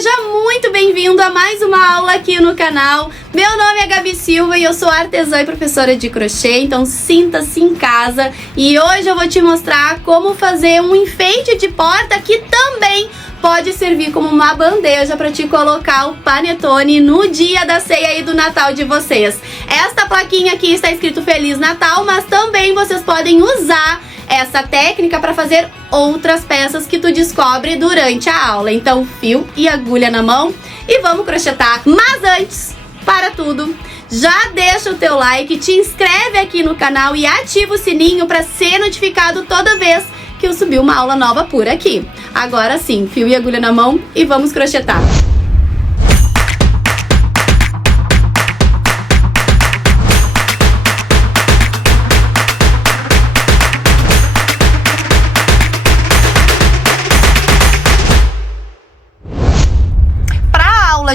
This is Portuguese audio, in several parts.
seja muito bem-vindo a mais uma aula aqui no canal. Meu nome é Gabi Silva e eu sou artesã e professora de crochê, então sinta-se em casa. E hoje eu vou te mostrar como fazer um enfeite de porta que também pode servir como uma bandeja para te colocar o panetone no dia da ceia e do Natal de vocês. Esta plaquinha aqui está escrito Feliz Natal, mas também vocês podem usar essa técnica para fazer outras peças que tu descobre durante a aula. Então, fio e agulha na mão e vamos crochetar. Mas antes, para tudo, já deixa o teu like, te inscreve aqui no canal e ativa o sininho para ser notificado toda vez que eu subir uma aula nova por aqui. Agora sim, fio e agulha na mão e vamos crochetar.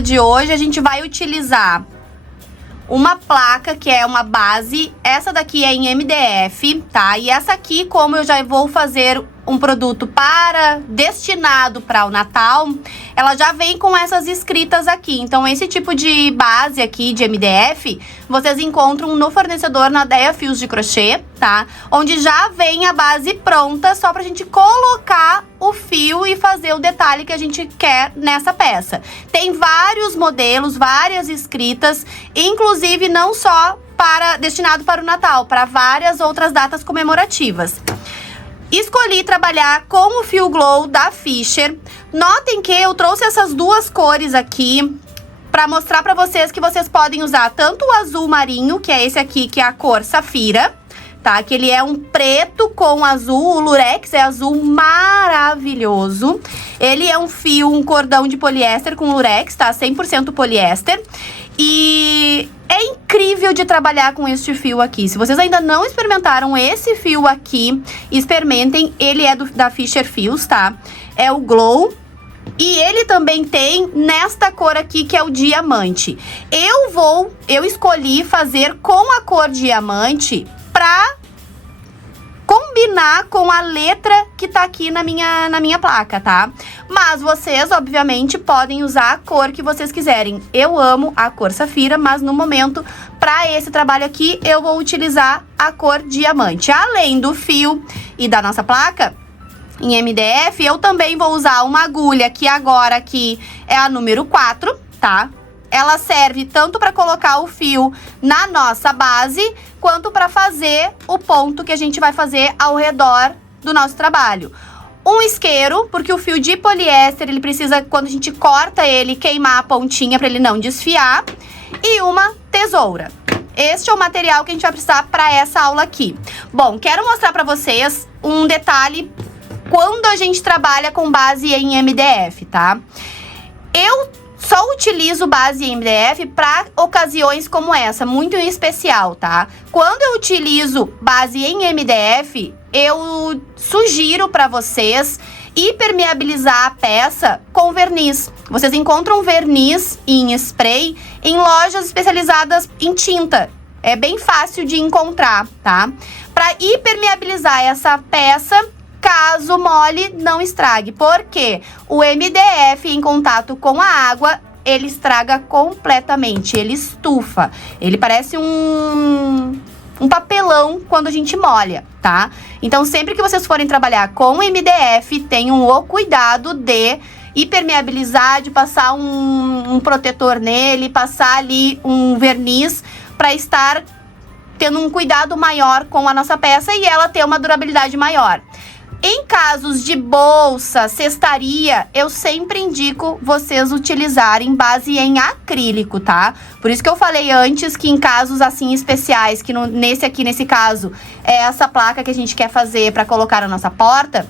De hoje a gente vai utilizar uma placa que é uma base, essa daqui é em MDF, tá? E essa aqui, como eu já vou fazer um produto destinado para o Natal, ela já vem com essas escritas aqui. Então esse tipo de base aqui de MDF, vocês encontram no fornecedor na Deia Fios de Crochê, tá? Onde já vem a base pronta, só pra gente colocar o fio e fazer o detalhe que a gente quer nessa peça. Tem vários modelos, várias escritas, inclusive não só destinado para o Natal, para várias outras datas comemorativas. Escolhi trabalhar com o fio Glow da Fischer. Notem que eu trouxe essas duas cores aqui para mostrar para vocês que vocês podem usar tanto o azul marinho, que é esse aqui, que é a cor Safira, tá? Que ele é um preto com azul, o lurex é azul maravilhoso. Ele é um fio, um cordão de poliéster com lurex, tá? 100% poliéster. E é incrível de trabalhar com este fio aqui. Se vocês ainda não experimentaram esse fio aqui, experimentem. Ele é da Fischer Fios, tá? É o Glow. E ele também tem nesta cor aqui, que é o diamante. Eu escolhi fazer com a cor diamante pra combinar com a letra que tá aqui na minha placa, tá? Mas vocês, obviamente, podem usar a cor que vocês quiserem. Eu amo a cor Safira, mas no momento, pra esse trabalho aqui, eu vou utilizar a cor diamante. Além do fio e da nossa placa em MDF, eu também vou usar uma agulha que agora aqui é a número 4, tá? Ela serve tanto para colocar o fio na nossa base, quanto para fazer o ponto que a gente vai fazer ao redor do nosso trabalho. Um isqueiro, porque o fio de poliéster, ele precisa, quando a gente corta ele, queimar a pontinha para ele não desfiar. E uma tesoura. Este é o material que a gente vai precisar para essa aula aqui. Bom, quero mostrar para vocês um detalhe quando a gente trabalha com base em MDF, tá? Eu só utilizo base em MDF para ocasiões como essa, muito em especial, tá? Quando eu utilizo base em MDF, eu sugiro para vocês impermeabilizar a peça com verniz. Vocês encontram verniz em spray em lojas especializadas em tinta. É bem fácil de encontrar, tá? Para impermeabilizar essa peça, caso mole, não estrague. Porque o MDF em contato com a água, ele estraga completamente, ele estufa. Ele parece um papelão quando a gente molha, tá? Então, sempre que vocês forem trabalhar com MDF, tenham o cuidado de impermeabilizar, de passar um protetor nele, passar ali um verniz, para estar tendo um cuidado maior com a nossa peça e ela ter uma durabilidade maior. Em casos de bolsa, cestaria, eu sempre indico vocês utilizarem base em acrílico, tá? Por isso que eu falei antes que em casos assim especiais, que nesse caso, é essa placa que a gente quer fazer para colocar na nossa porta,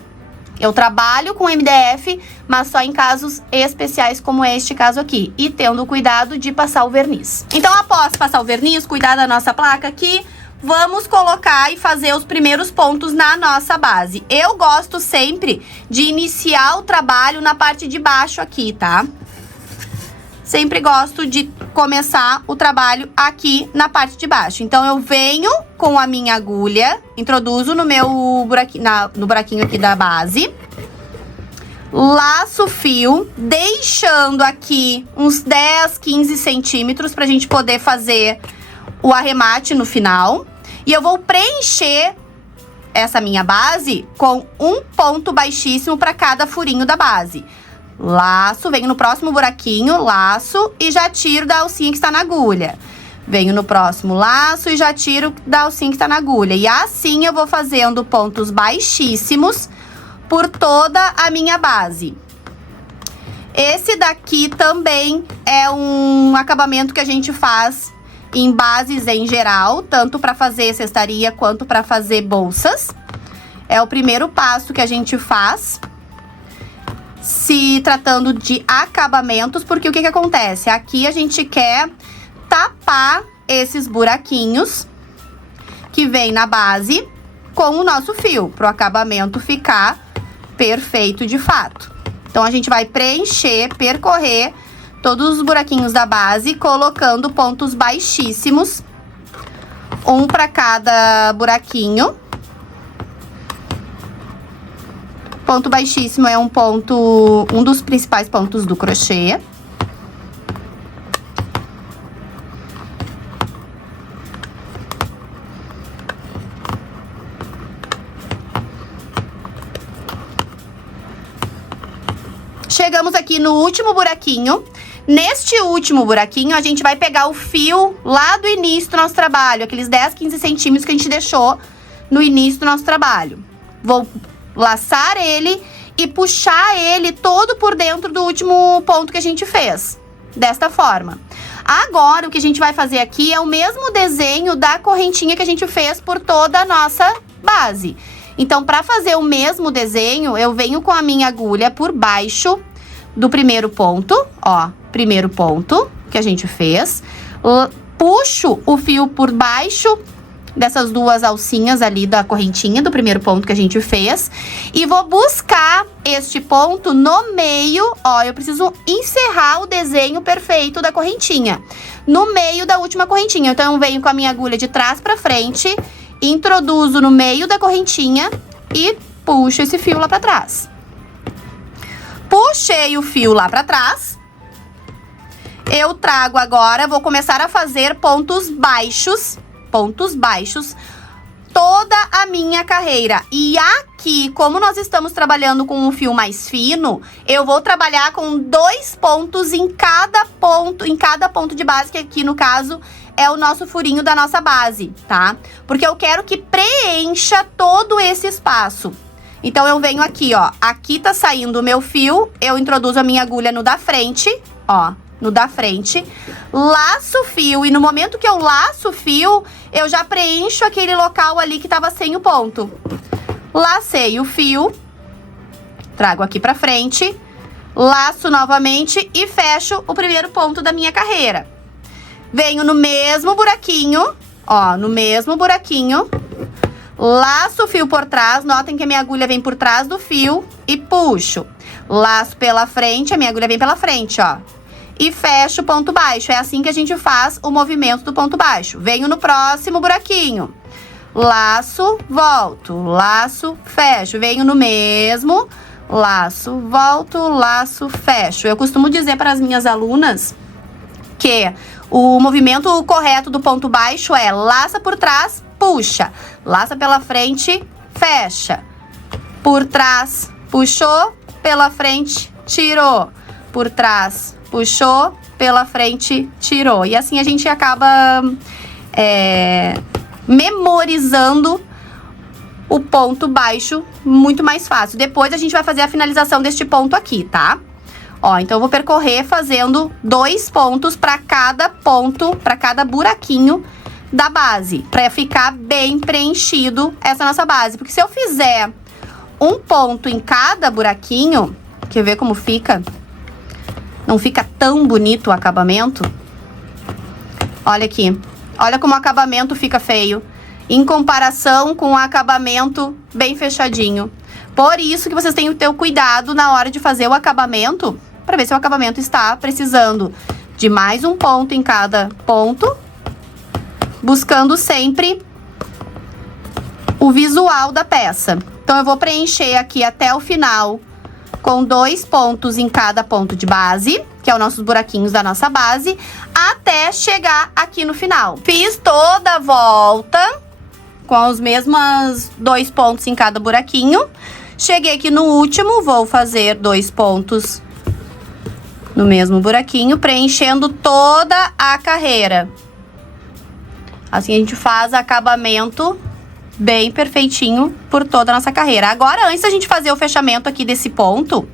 eu trabalho com MDF, mas só em casos especiais como este caso aqui. E tendo cuidado de passar o verniz. Então, após passar o verniz, cuidar da nossa placa aqui, vamos colocar e fazer os primeiros pontos na nossa base. Eu gosto sempre de iniciar o trabalho na parte de baixo aqui, tá? Sempre gosto de começar o trabalho aqui na parte de baixo. Então, eu venho com a minha agulha, introduzo no meu buraquinho, no buraquinho aqui da base. laço o fio, deixando aqui uns 10, 15 centímetros pra gente poder fazer o arremate no final. E eu vou preencher essa minha base com um ponto baixíssimo para cada furinho da base. Laço, venho no próximo buraquinho, laço e já tiro da alcinha que está na agulha. Venho no próximo laço e já tiro da alcinha que está na agulha. E assim eu vou fazendo pontos baixíssimos por toda a minha base. Esse daqui também é um acabamento que a gente faz em bases em geral, tanto para fazer cestaria quanto para fazer bolsas. É o primeiro passo que a gente faz, se tratando de acabamentos, porque o que acontece? Aqui a gente quer tapar esses buraquinhos que vem na base com o nosso fio, para o acabamento ficar perfeito de fato. Então, a gente vai preencher, percorrer todos os buraquinhos da base, colocando pontos baixíssimos, um para cada buraquinho. Ponto baixíssimo é um dos principais pontos do crochê. Chegamos aqui no último buraquinho. Neste último buraquinho, a gente vai pegar o fio lá do início do nosso trabalho, aqueles 10, 15 centímetros que a gente deixou no início do nosso trabalho. Vou laçar ele e puxar ele todo por dentro do último ponto que a gente fez, desta forma. Agora, o que a gente vai fazer aqui é o mesmo desenho da correntinha que a gente fez por toda a nossa base. Então, para fazer o mesmo desenho, eu venho com a minha agulha por baixo do primeiro ponto, ó, primeiro ponto que a gente fez. Puxo o fio por baixo dessas duas alcinhas ali da correntinha do primeiro ponto que a gente fez. E vou buscar este ponto no meio, ó, eu preciso encerrar o desenho perfeito da correntinha, no meio da última correntinha. Então, eu venho com a minha agulha de trás pra frente, introduzo no meio da correntinha e puxo esse fio lá pra trás. Puxei o fio lá pra trás. Eu trago agora, vou começar a fazer pontos baixos, toda a minha carreira. E aqui, como nós estamos trabalhando com um fio mais fino, eu vou trabalhar com 2 pontos em cada ponto de base, que aqui no caso é o nosso furinho da nossa base, tá? Porque eu quero que preencha todo esse espaço. Então, eu venho aqui, ó, aqui tá saindo o meu fio, eu introduzo a minha agulha no da frente, ó, no da frente, laço o fio, e no momento que eu laço o fio, eu já preencho aquele local ali que tava sem o ponto. Lacei o fio, trago aqui pra frente, laço novamente e fecho o primeiro ponto da minha carreira. Venho no mesmo buraquinho, ó, no mesmo buraquinho, laço o fio por trás, notem que a minha agulha vem por trás do fio e puxo. Laço pela frente, a minha agulha vem pela frente, ó. E fecho o ponto baixo. É assim que a gente faz o movimento do ponto baixo. Venho no próximo buraquinho. Laço, volto, laço, fecho. Venho no mesmo, laço, volto, laço, fecho. Eu costumo dizer para as minhas alunas que o movimento correto do ponto baixo é laça por trás, puxa. Laça pela frente, fecha. Por trás, puxou, pela frente, tirou. Por trás, puxou, pela frente, tirou. E assim a gente acaba memorizando o ponto baixo muito mais fácil. Depois a gente vai fazer a finalização deste ponto aqui, tá? Ó, então eu vou percorrer fazendo 2 pontos para cada ponto, para cada buraquinho da base, para ficar bem preenchido essa nossa base. Porque se eu fizer um ponto em cada buraquinho, quer ver como fica? Não fica tão bonito o acabamento. Olha aqui. Olha como o acabamento fica feio, em comparação com o acabamento bem fechadinho. Por isso que vocês têm que ter o cuidado na hora de fazer o acabamento, para ver se o acabamento está precisando de mais um ponto em cada ponto, buscando sempre o visual da peça. Então, eu vou preencher aqui até o final com 2 pontos em cada ponto de base, que é os nossos buraquinhos da nossa base, até chegar aqui no final. Fiz toda a volta com os mesmos 2 pontos em cada buraquinho. Cheguei aqui no último, vou fazer 2 pontos no mesmo buraquinho, preenchendo toda a carreira. Assim a gente faz acabamento bem perfeitinho por toda a nossa carreira. Agora, antes da gente fazer o fechamento aqui desse ponto,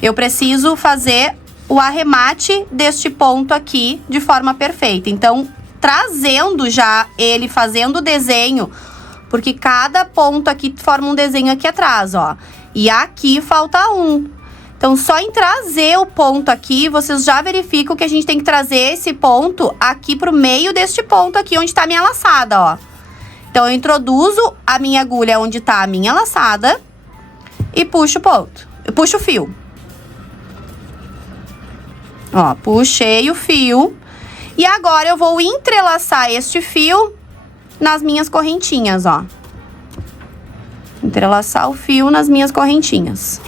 eu preciso fazer o arremate deste ponto aqui de forma perfeita. Então, trazendo já ele, fazendo o desenho, porque cada ponto aqui forma um desenho aqui atrás, ó. E aqui falta um. Então, só em trazer o ponto aqui, vocês já verificam que a gente tem que trazer esse ponto aqui pro meio deste ponto aqui, onde tá a minha laçada, ó. Então, eu introduzo a minha agulha onde tá a minha laçada e puxo o ponto. Eu puxo o fio. Ó, puxei o fio. E agora eu vou entrelaçar este fio nas minhas correntinhas, ó. Entrelaçar o fio nas minhas correntinhas.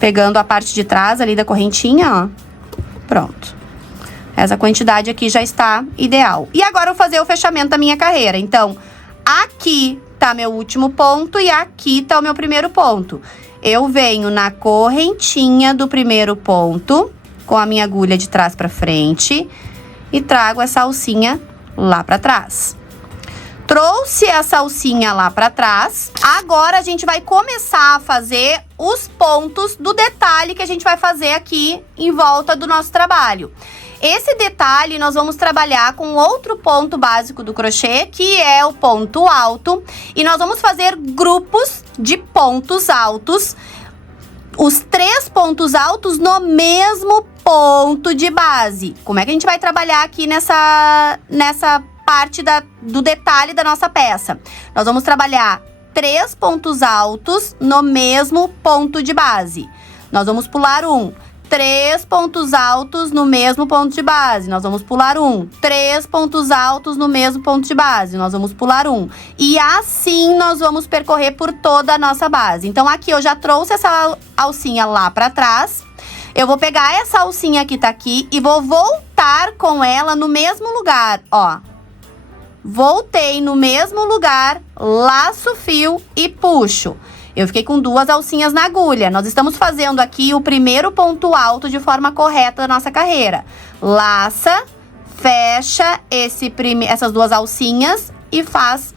Pegando a parte de trás ali da correntinha, ó. Pronto. Essa quantidade aqui já está ideal. E agora eu vou fazer o fechamento da minha carreira. Então, aqui tá meu último ponto e aqui tá o meu primeiro ponto. Eu venho na correntinha do primeiro ponto, com a minha agulha de trás pra frente, e trago essa alcinha lá pra trás. Trouxe essa alcinha lá pra trás. Agora a gente vai começar a fazer os pontos do detalhe que a gente vai fazer aqui em volta do nosso trabalho. Esse detalhe nós vamos trabalhar com outro ponto básico do crochê, que é o ponto alto. E nós vamos fazer grupos de pontos altos, os 3 pontos altos no mesmo ponto de base. Como é que a gente vai trabalhar aqui nessa parte do detalhe da nossa peça? Nós vamos trabalhar 3 pontos altos no mesmo ponto de base. Nós vamos pular 3 pontos altos no mesmo ponto de base. Nós vamos pular 3 pontos altos no mesmo ponto de base. Nós vamos pular 1. E assim nós vamos percorrer por toda a nossa base. Então, aqui eu já trouxe essa alcinha lá pra trás. Eu vou pegar essa alcinha que tá aqui e vou voltar com ela no mesmo lugar, ó. Voltei no mesmo lugar, laço o fio e puxo. Eu fiquei com 2 alcinhas na agulha. Nós estamos fazendo aqui o primeiro ponto alto de forma correta da nossa carreira. Laça, fecha essas 2 alcinhas e faz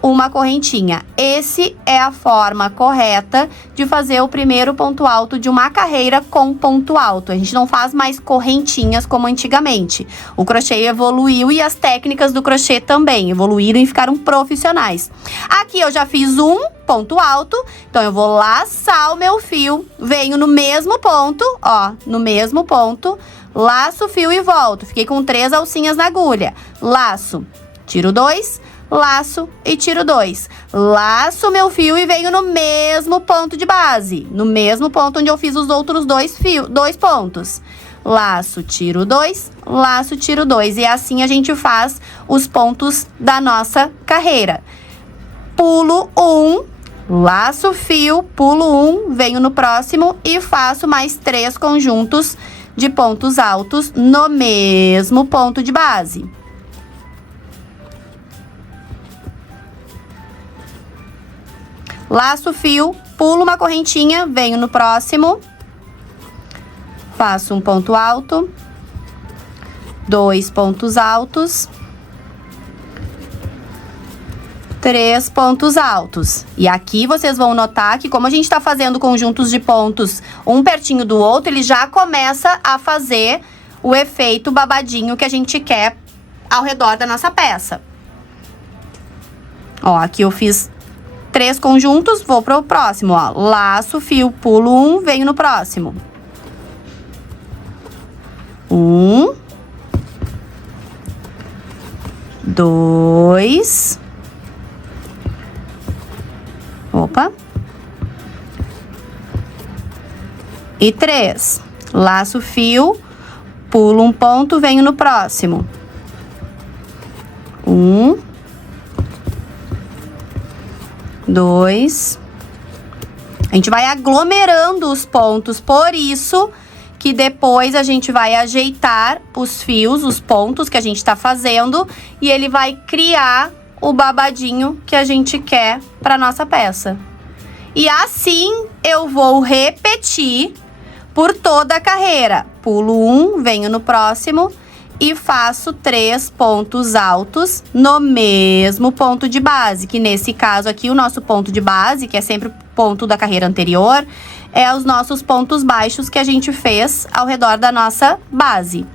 uma correntinha. Esse é a forma correta de fazer o primeiro ponto alto de uma carreira com ponto alto. A gente não faz mais correntinhas como antigamente. O crochê evoluiu e as técnicas do crochê também evoluíram e ficaram profissionais. Aqui eu já fiz um ponto alto, então eu vou laçar o meu fio, venho no mesmo ponto, ó, no mesmo ponto, laço o fio e volto. Fiquei com 3 alcinhas na agulha. Laço, tiro 2, laço e tiro 2. Laço meu fio e venho no mesmo ponto de base, no mesmo ponto onde eu fiz os outros 2 pontos. Laço, tiro 2, laço, tiro 2. E assim a gente faz os pontos da nossa carreira. Pulo 1, laço o fio, pulo 1, venho no próximo e faço mais 3 conjuntos de pontos altos no mesmo ponto de base. Laço o fio, pulo uma correntinha, venho no próximo, faço um ponto alto, 2 pontos altos, 3 pontos altos. E aqui vocês vão notar que, como a gente tá fazendo conjuntos de pontos um pertinho do outro, ele já começa a fazer o efeito babadinho que a gente quer ao redor da nossa peça. Ó, aqui eu fiz 3 conjuntos, vou pro próximo, ó. Laço, fio, pulo 1, venho no próximo. 1, 2, opa, e 3. Laço, fio, pulo um ponto, venho no próximo. 1, 2. A gente vai aglomerando os pontos, por isso que depois a gente vai ajeitar os fios, os pontos que a gente tá fazendo, e ele vai criar o babadinho que a gente quer para nossa peça. E assim eu vou repetir por toda a carreira. Pulo um, venho no próximo e faço 3 pontos altos no mesmo ponto de base, que nesse caso aqui o nosso ponto de base, que é sempre o ponto da carreira anterior, é os nossos pontos baixos que a gente fez ao redor da nossa base.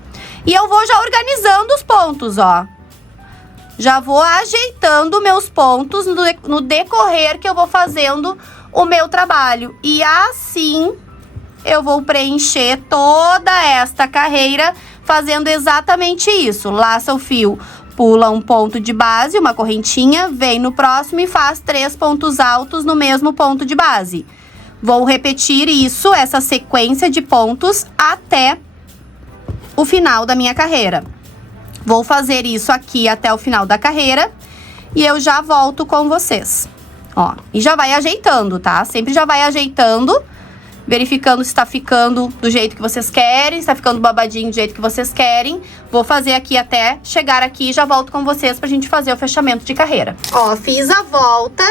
E eu vou já organizando os pontos, ó. Já vou ajeitando meus pontos no decorrer que eu vou fazendo o meu trabalho. E assim eu vou preencher toda esta carreira fazendo exatamente isso. Laça o fio, pula um ponto de base, uma correntinha, vem no próximo e faz 3 pontos altos no mesmo ponto de base. Vou repetir isso, essa sequência de pontos, até o final da minha carreira. Vou fazer isso aqui até o final da carreira e eu já volto com vocês. Ó, e já vai ajeitando, tá? Sempre já vai ajeitando, verificando se tá ficando do jeito que vocês querem, se tá ficando babadinho do jeito que vocês querem. Vou fazer aqui até chegar aqui e já volto com vocês pra gente fazer o fechamento de carreira. Ó, fiz a volta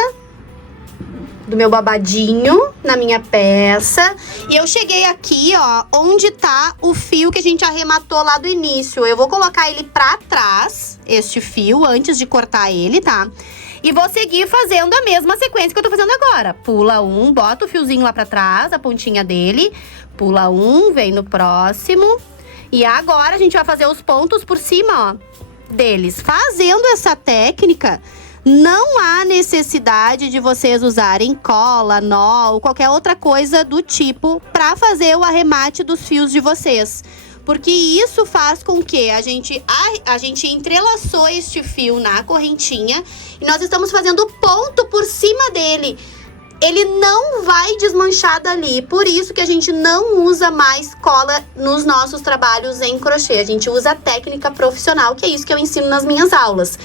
do meu babadinho na minha peça. E eu cheguei aqui, ó, onde tá o fio que a gente arrematou lá do início. Eu vou colocar ele pra trás, este fio, antes de cortar ele, tá? E vou seguir fazendo a mesma sequência que eu tô fazendo agora. Pula um, bota o fiozinho lá pra trás, a pontinha dele. Pula um, vem no próximo. E agora a gente vai fazer os pontos por cima, ó, deles. Fazendo essa técnica, não há necessidade de vocês usarem cola, nó ou qualquer outra coisa do tipo para fazer o arremate dos fios de vocês. Porque isso faz com que a gente entrelaçou este fio na correntinha e nós estamos fazendo ponto por cima dele. Ele não vai desmanchar dali, por isso que a gente não usa mais cola nos nossos trabalhos em crochê. A gente usa a técnica profissional, que é isso que eu ensino nas minhas aulas.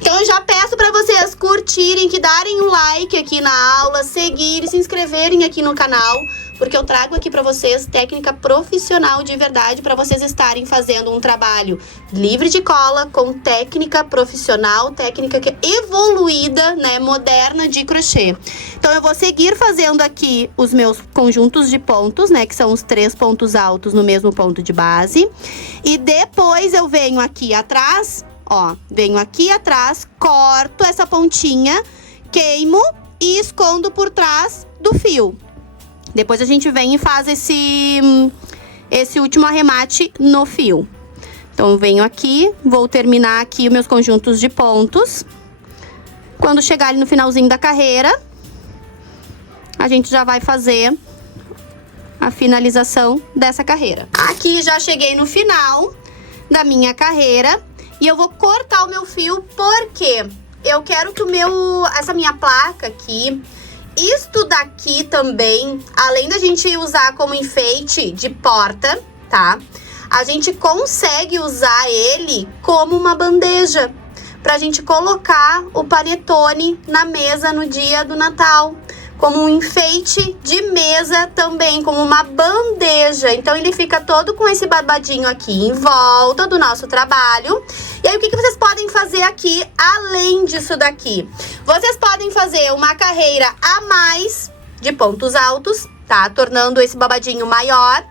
Então eu já peço para vocês curtirem, que darem um like aqui na aula, seguirem, se inscreverem aqui no canal, porque eu trago aqui para vocês técnica profissional de verdade, para vocês estarem fazendo um trabalho livre de cola, com técnica profissional, técnica que é evoluída, né, moderna de crochê. Então eu vou seguir fazendo aqui os meus conjuntos de pontos, né, que são os 3 pontos altos no mesmo ponto de base. E depois eu venho aqui atrás, ó, venho aqui atrás, corto essa pontinha, queimo e escondo por trás do fio. Depois a gente vem e faz esse último arremate no fio. Então, eu venho aqui, vou terminar aqui os meus conjuntos de pontos. Quando chegar ali no finalzinho da carreira, a gente já vai fazer a finalização dessa carreira. Aqui já cheguei no final da minha carreira e eu vou cortar o meu fio porque eu quero que essa minha placa aqui, isto daqui também, além da gente usar como enfeite de porta, tá? A gente consegue usar ele como uma bandeja pra gente colocar o panetone na mesa no dia do Natal. Como um enfeite de mesa também, como uma bandeja. Então, ele fica todo com esse babadinho aqui em volta do nosso trabalho. E aí, o que vocês podem fazer aqui, além disso daqui? Vocês podem fazer uma carreira a mais de pontos altos, tá? Tornando esse babadinho maior.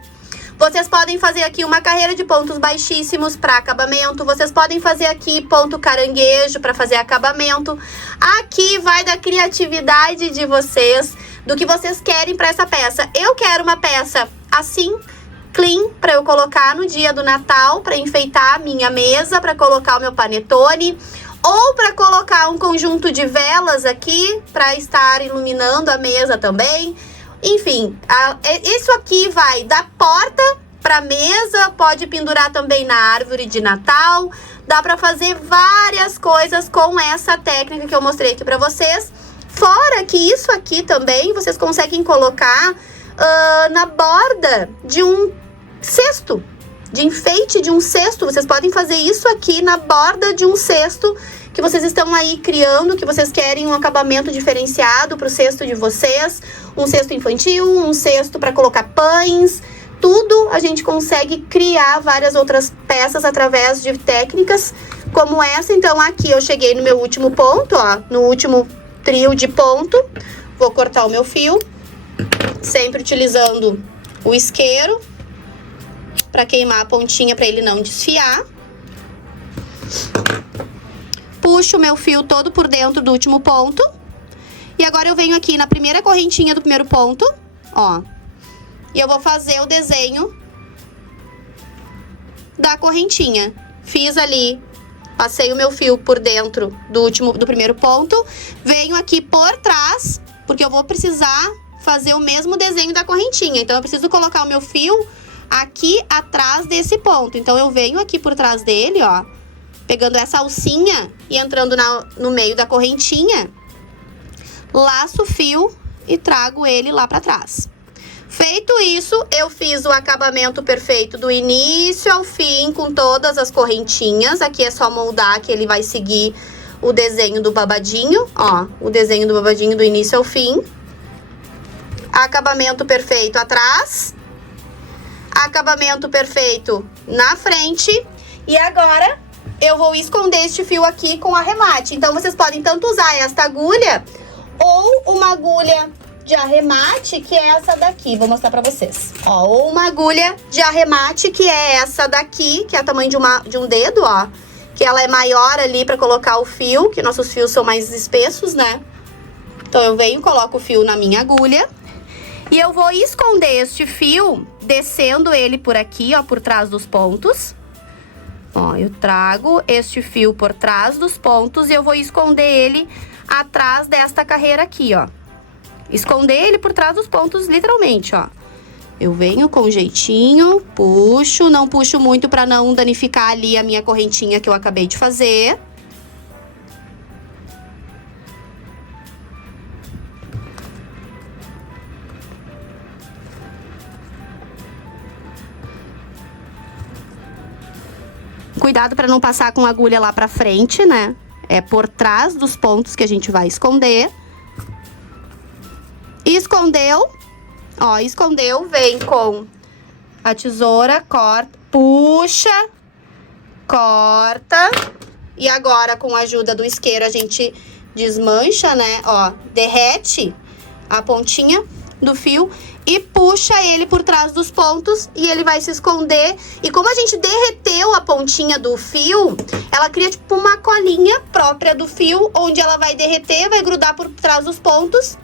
Vocês podem fazer aqui uma carreira de pontos baixíssimos para acabamento. Vocês podem fazer aqui ponto caranguejo para fazer acabamento. Aqui vai da criatividade de vocês, do que vocês querem para essa peça. Eu quero uma peça assim, clean, para eu colocar no dia do Natal, para enfeitar a minha mesa, para colocar o meu panetone. Ou para colocar um conjunto de velas aqui, para estar iluminando a mesa também. Enfim, isso aqui vai da porta pra mesa, pode pendurar também na árvore de Natal. Dá pra fazer várias coisas com essa técnica que eu mostrei aqui pra vocês. Fora que isso aqui também vocês conseguem colocar na borda de um cesto. de enfeite de um cesto. Vocês podem fazer isso aqui na borda de um cesto que vocês estão aí criando, que vocês querem um acabamento diferenciado para o cesto de vocês. Um cesto infantil, um cesto para colocar pães. Tudo a gente consegue criar várias outras peças através de técnicas como essa. Então aqui eu cheguei no meu último ponto, ó, no último trio de ponto. Vou cortar o meu fio, sempre utilizando o isqueiro para queimar a pontinha para ele não desfiar. Puxo o meu fio todo por dentro do último ponto. E agora eu venho aqui na primeira correntinha do primeiro ponto, ó. E eu vou fazer o desenho da correntinha. Fiz ali, passei o meu fio por dentro do primeiro ponto. Venho aqui por trás, porque eu vou precisar fazer o mesmo desenho da correntinha. Então, eu preciso colocar o meu fio aqui atrás desse ponto. Então, eu venho aqui por trás dele, ó, pegando essa alcinha e entrando no meio da correntinha. Laço o fio e trago ele lá pra trás. Feito isso, eu fiz o acabamento perfeito do início ao fim com todas as correntinhas. Aqui é só moldar que ele vai seguir o desenho do babadinho, ó, o desenho do babadinho do início ao fim. Acabamento perfeito atrás. Acabamento perfeito na frente. E agora eu vou esconder este fio aqui com arremate. Então, vocês podem tanto usar esta agulha ou uma agulha de arremate, que é essa daqui. Vou mostrar pra vocês. Ó, ou uma agulha de arremate, que é essa daqui, que é o tamanho de um dedo, ó. Que ela é maior ali pra colocar o fio, que nossos fios são mais espessos, né? Então, eu venho, coloco o fio na minha agulha. E eu vou esconder este fio, descendo ele por aqui, ó, por trás dos pontos. Ó, eu trago este fio por trás dos pontos e eu vou esconder ele atrás desta carreira aqui, ó. Esconder ele por trás dos pontos, literalmente, ó. Eu venho com jeitinho, puxo, não puxo muito pra não danificar ali a minha correntinha que eu acabei de fazer. Cuidado pra não passar com a agulha lá pra frente, né? É por trás dos pontos que a gente vai esconder. Escondeu, ó, escondeu, vem com a tesoura, corta, puxa, corta. E agora, com a ajuda do isqueiro, a gente desmancha, né, ó, derrete a pontinha do fio e puxa ele por trás dos pontos e ele vai se esconder. E como a gente derreteu a pontinha do fio, ela cria tipo uma colinha própria do fio, onde ela vai derreter, vai grudar por trás dos pontos.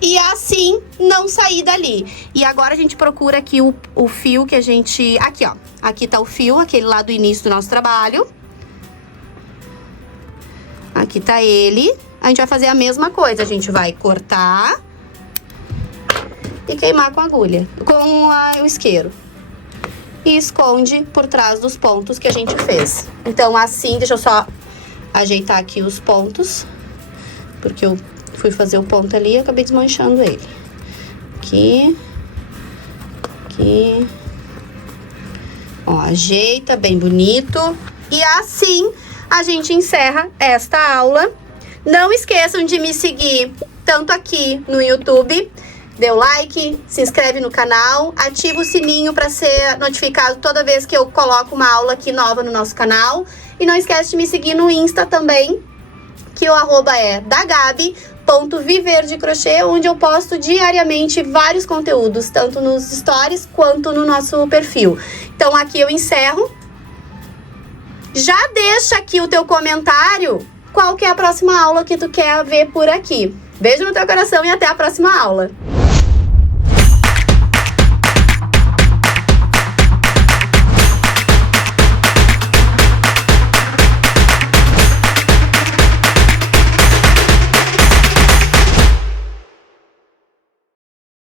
E assim, não sair dali. E agora a gente procura aqui o fio que a gente... Aqui, ó. Aqui tá o fio, aquele lá do início do nosso trabalho. Aqui tá ele. A gente vai fazer a mesma coisa. A gente vai cortar e queimar com a agulha, com o isqueiro. E esconde por trás dos pontos que a gente fez. Então, assim, deixa eu só ajeitar aqui os pontos, porque eu fui fazer o ponto ali e acabei desmanchando ele. Aqui. Aqui. Ó, ajeita bem bonito. E assim a gente encerra esta aula. Não esqueçam de me seguir tanto aqui no YouTube. Dê o like, se inscreve no canal, ativa o sininho para ser notificado toda vez que eu coloco uma aula aqui nova no nosso canal. E não esquece de me seguir no Insta também, que o arroba é dagabi.viverdecrochê, onde eu posto diariamente vários conteúdos, tanto nos stories quanto no nosso perfil. Então aqui eu encerro. Já deixa aqui o teu comentário, qual que é a próxima aula que tu quer ver por aqui. Beijo no teu coração e até a próxima aula.